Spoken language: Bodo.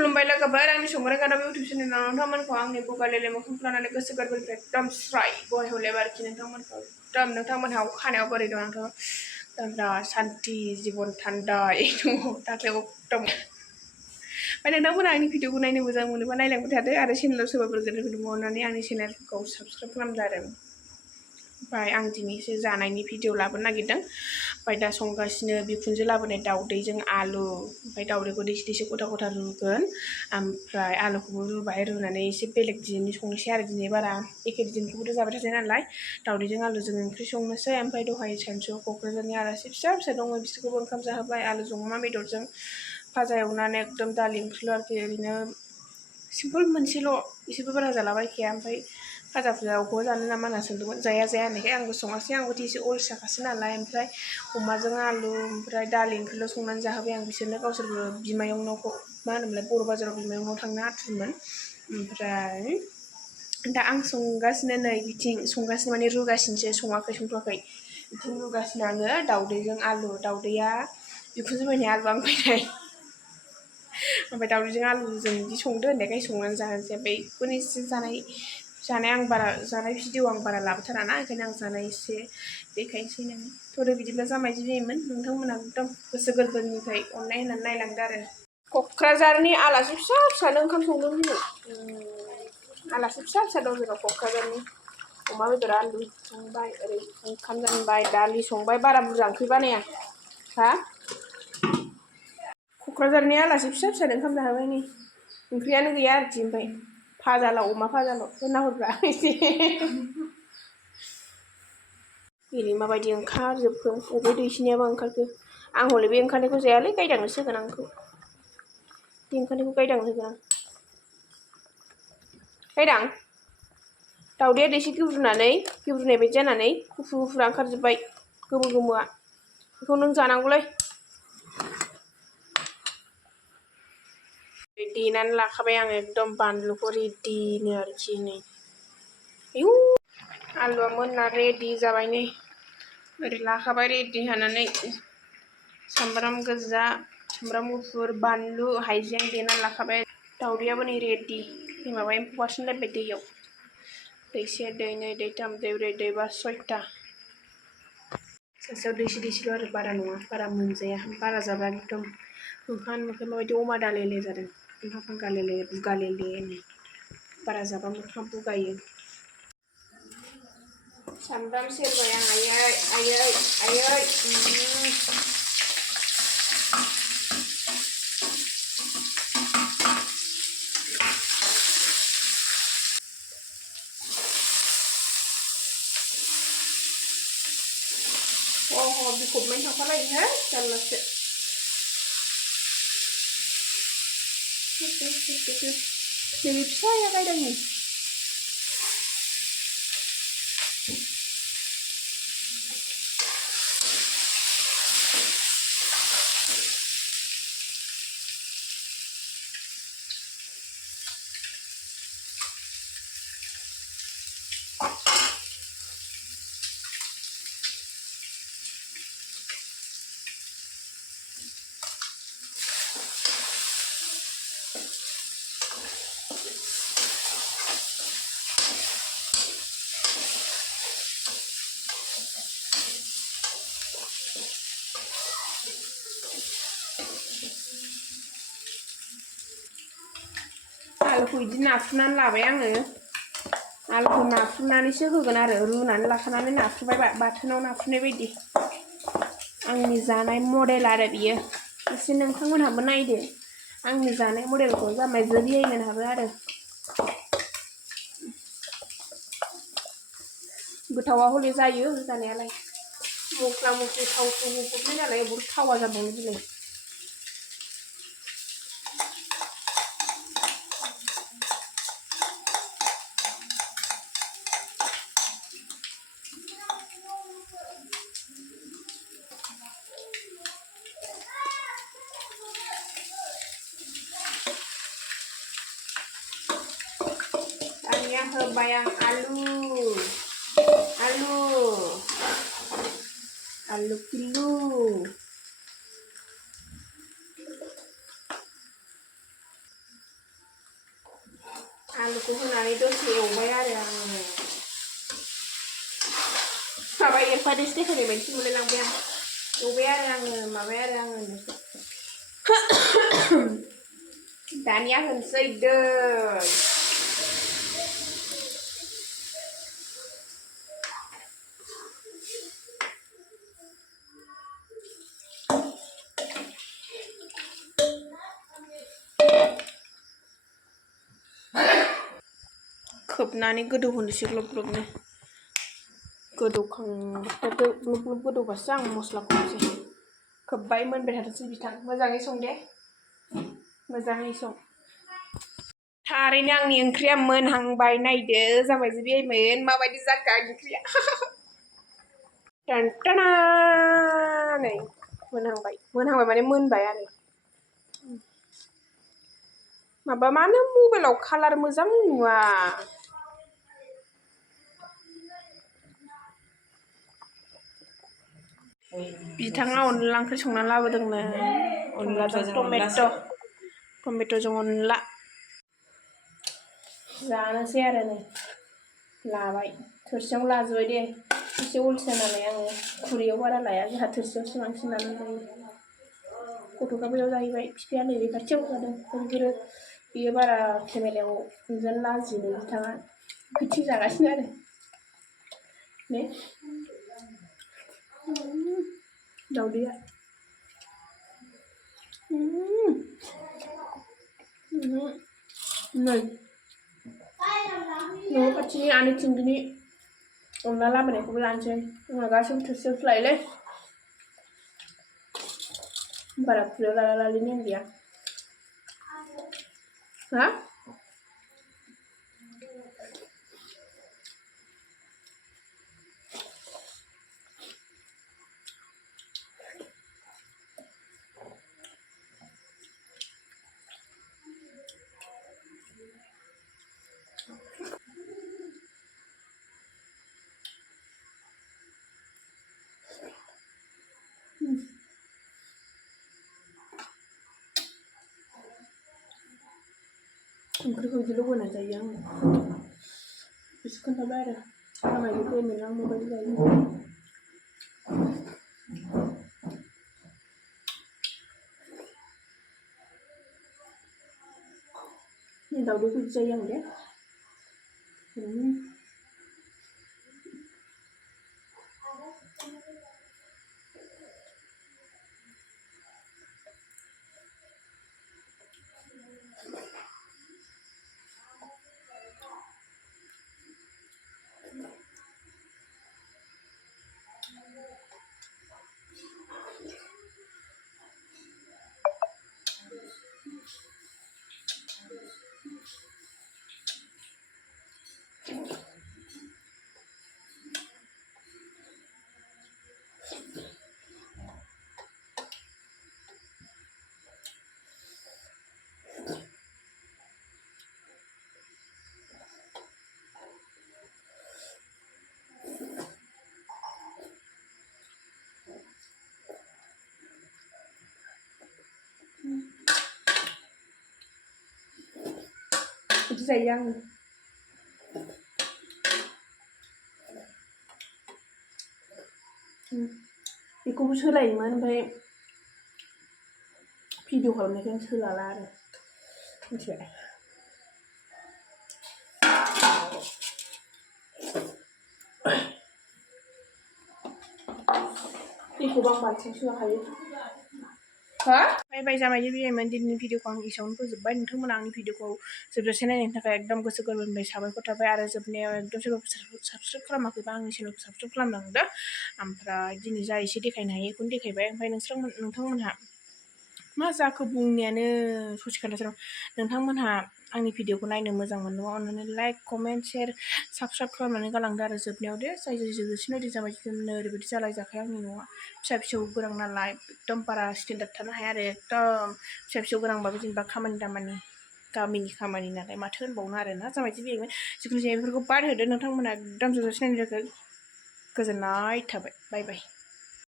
खुलुमबाय लोगोफोर आंनि संग्रा गादाव इउटिउब चेनेलाव नोंथांमोनखौ आंनि बुगालेले मोखांखौ लानानै गोसो गोरबोनिफ्राय एकदम स्राय बरायहरलायबाय आरोखि नोंथांमोनखौ एकदम नोंथांमोनहा खानायाव बोरै दं आंथ' बिराद सान्थि जिबन थान्दायै दङ दाख्लैयाव एकदम ओमफ्राय नोंथांमोना आंनि भिडिअखौ नायनो मोजां मोनोबा नायलांबाय थादो आरो चेनेलाव सोरबाफोर गोदान फैदोंबा अननानै आंनि चेनेलखौ साबस्क्राइब खालामदो आरो ओमफ्राय आं दिनै एसे जानायनि भिडिअ लाबोनो नागिरदों ओमफ्राय दा संगासिनो बिखुनजो लाबोनाय दाउदैजों आलु ओमफ्राय दाउदैखौ दैसे दैसे गथा गथा रुगोन ओमफ्राय आलुखौबो रुबाय रुनानै एसे बेलेग डिजाइननि संनोसै आरो दिनै बारा एखे डिजाइनखौबोथ' जाबाय थाजाया नालाय दाउदैजों आलुजों ओंख्रि संनोसै ओमफ्राय दहाय सानसुआव क'क्राझारनि आलासि फिसा फिसा दङ बिसोरखौबो ओंखाम जाहोबाय आलुजों अमा बेदरजों भाजा एवनानै एकदम दालि ओंख्रिल' आरोखि ओरैनो सिम्पोल मोनसेल' बिसोरबो बारा जालाबायखाया ओमफ्राय भाजा फुजाखौ जानो नामा होनना सोंदोंमोन जाया होननायखाय आंबो सङासै आंबोथ' एसे अलसियाखासै नालाय ओमफ्राय अमाजों आलु ओमफ्राय दालि ओंख्रिल' संनानै जाहोबाय आं बिसोरनो गावसोरबो बिमायंनावखौ मा होनोमोनलाय बर' बाजाराव बिमायंनाव थांनो आथुरमोन ओमफ्राय दा आं संगासिनो नै बिथिं संगासिनो माने रुगासिनोसो सङाखै संथ'वाखै बिथिं रुगासिनो आङो दाउदैजों आलु दाउदैया बिखुनजो बायनाय आलु आं बायनाय ओमफ्राय दाउदैजों आलुजों बिदि संदो होननायखाय संनानै जाहोनोसै ओमफ्राय बेखौनो एसे जानाय आं बारा जानाय भिडिअ आं बारा लाबोथाराना ओंखायनो आं जानाय एसे देखायनोसै नों थ'दो बिदिब्ला जामाइजो बियायमोन नोंथांमोना एकदम गोसो गोरबोनिफ्राय अननाय होनानै नायलांदो आरो क'क्राझारनि आलासि फिसा फिसानो ओंखाम संदों दिनै आलासि फिसा फिसा दं जोंनाव क'क्राझारनि अमा बेदर आलु संबाय ओरै ओंखाम जानबाय दालि संबाय बारा बुरजा ओंख्रि बानाया हा क'क्राझारनि आलासि फिसा फिसानो ओंखाम जाहोबाय नै ओंख्रियानो गैया आरोखि ओमफ्राय भाजाल' अमा भाजाल' नाहरब्रा एसे एरै माबायदि ओंखारजोबखो अबे दैसिनियाबा ओंखारखो आं हले बे ओंखारनायखौ जायालै गायदांनोसो होगोन आंखौ बे ओंखारनायखौ गायदांनो होगोन आं गायदां दाउदैया एसे गेब्रुनाय बायदि जानानै गुफुरा ओंखारजोब्बाय गोमोआ बेखौ नों जानांगौलै देनानै लाखाबाय आं एकदम बानलुखौ रेडिनो आरोखि नै आयौ आलुआ मोनना रेडि जाबाय नै ओरै लाखाबाय रेडि हानानै सामब्राम गोजा सामब्राम गुफुर बानलु हाइजें देनानै लाखाबाय दाउदैयाबो नै रेडि नै माबा एम्फौ बारसोमलायबाय दैयाव दैसे दैनै दैथाम दैब्रै दैबा सयथा सासेयाव दैसेल' आरो बारा नङा बारा मोनजाया बारा जाबा एकदम मोखां माबायदि अमा दालेले जादों मोखां गालेले बुगालेले बारा जाबा मोखां बुगायो सामब्राम सेरबाय आं आयै बिखबनानै थांफालायोहाय जारलासो नैबे फिसाया गायदांनि आलुखौ बिदि नाफ्रुनानै लाबाय आङो आलुखौ नाफ्रुनानैसो होगोन आरो रुनानै लाखानानै नाफ्रुबाय बाथोनाव नाफ्रुनाय बायदि आंनि जानाय मडेल आरो बियो एसे नोंथांमोनहाबो नायदो आंनि जानाय मडेलखौ जामाइजो बियायमोनहाबो आरो गोथावा हले जायो जानायालाय मस्ला मस्लि थाव होजोबनाय नालाय बहुत थावा जाबावनो दिनै दानिया होबाय आं आलु किलु आलुखौ होनानै दसे एवबाय आरो आङो माबा एरफादेस देखायनाय बायदि मोनलायलांबाय आं एवबाय आरो आङो माबाय आरो आङो दानिया होनसै दै खोबनानै गोदौहोनोसै ग्लब ग्लबनो ग्लब ग्लब गोदौबासो आं मस्लाखौ होसै खोब्बाय मोनबाय थाथोंसै बिथां मोजाङै सं दे मोजाङै सं थारैनो आंनि ओंख्रिया मोनहांबाय नायदो जामाइजो बियायमोन माबायदि जाखो ओंख्रिया टानटाना नै मोनहांबाय माने मोनबाय आरो माबा मानो मबाइलाव कालार मोजां नुवा बिथाङा अनला ओंख्रि संना लाबोदोंमोन अनलाजों टमेट'जों अनला जानोसै आरो नै लाबाय थोरसियाव लाजोबबाय दे एसे अलसिया नालाय आङो खुरैयाव बारा लाया जोंहा थोरसियावसो बांसिन लानानै जायो गथ'फ्रा बैयाव जाहैबाय बिफाया नैबे खाथियाव जादों बियो बारा केमेरायाव नुजानो लाजिनो बिथाङा गोथि जागासिनो आरो ने दावदैया नै न' खाथिनि आनै थिंगिनि अनला लाबोनायखौबो लानोसै आंहा गासैबो थोरसियावसो लायोलै बारा खुरैयाव लालानि नेम गैया हा ओंख्रिखौ बिदिल' होना जायो आङो बिसो खोन्थाबाय आरो जामाइजो बियायमोना माबायदि जायो दावदैखौ बिदि जायो आं दे बिदि जायो आङो बेखौबो सोलायोमोन ओमफ्राय भिडिअ खालामनायखायनो सोलाला आरो मिथिबाय दैखौबो आं बाल्थिंसो लाखायो हा बाय बाय जामाइजो बियायमोन दिनैनि भिडिअखौ आं एसेयावनो फोजोब्बाय नोंथांमोना आंनि भिडिअखौ जोबजासे नायनायनि थाखाय एकदम गोसो गोरबोनिफ्राय साबायखर थाबाय आरो जोबनायाव एकदम सोरबा साबस्क्राइब खालामाखैबा आंनि चेनेलखौ साबस्क्राइब खालामलांदो ओमफ्राय दिनै जा एसे देखायनो हायो बेखौनो देखायबाय ओमफ्राय नोंथांमोनहा मा जाखो बुंनायानो ससे खोन्थासै नोंथांमोनहा आंनि भिडिअखौ नायनो मोजां मोनोबा अननानै लाइक कमेन्ट शेयार साबस्क्राइब खालामनानै गालांदो आरो जोबनायाव दे जाय जोबजासिम नायदो जामाइजोनो ओरैबायदि जालायजाखायो आंनि न'आ फिसा फिसौ गोनां नालाय एकदम बारा स्टेन्डार्ड थानो हाया आरो एकदम फिसा फिसौ गोनांबाबो जेनेबा खामानि दामानि गामिनि खामानि नालाय माथो होनबावनो आरो ना जामाइजो बियायमोन जिखुनु जाया बेफोरखौ बाद होदो नोंथांमोना एकदम जोबजासिम नायनो थाखाय गोजोननाय थाबाय बाय बाय